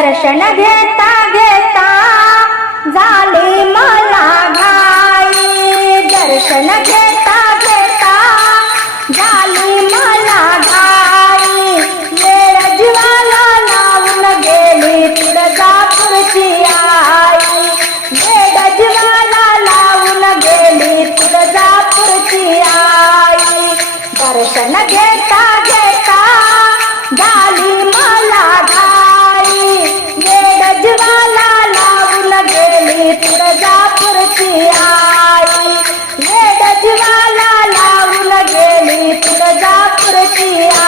दर्शन घेता घेता झाले की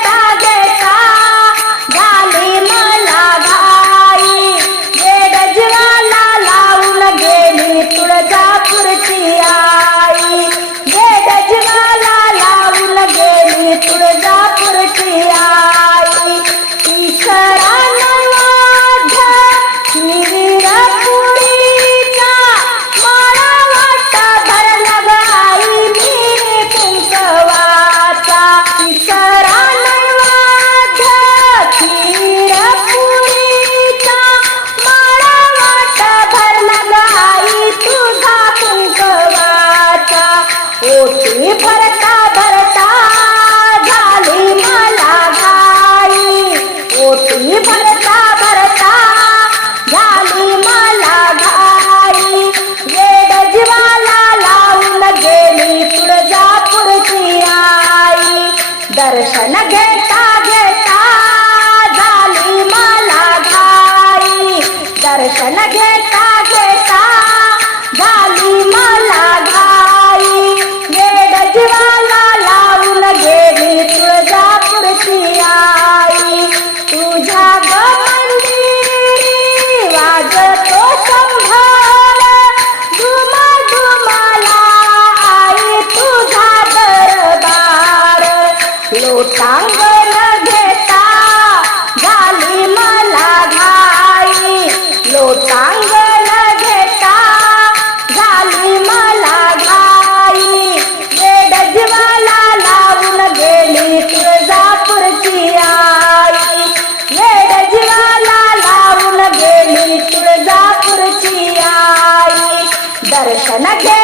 ಸರಸ ನಗೆ Kanake.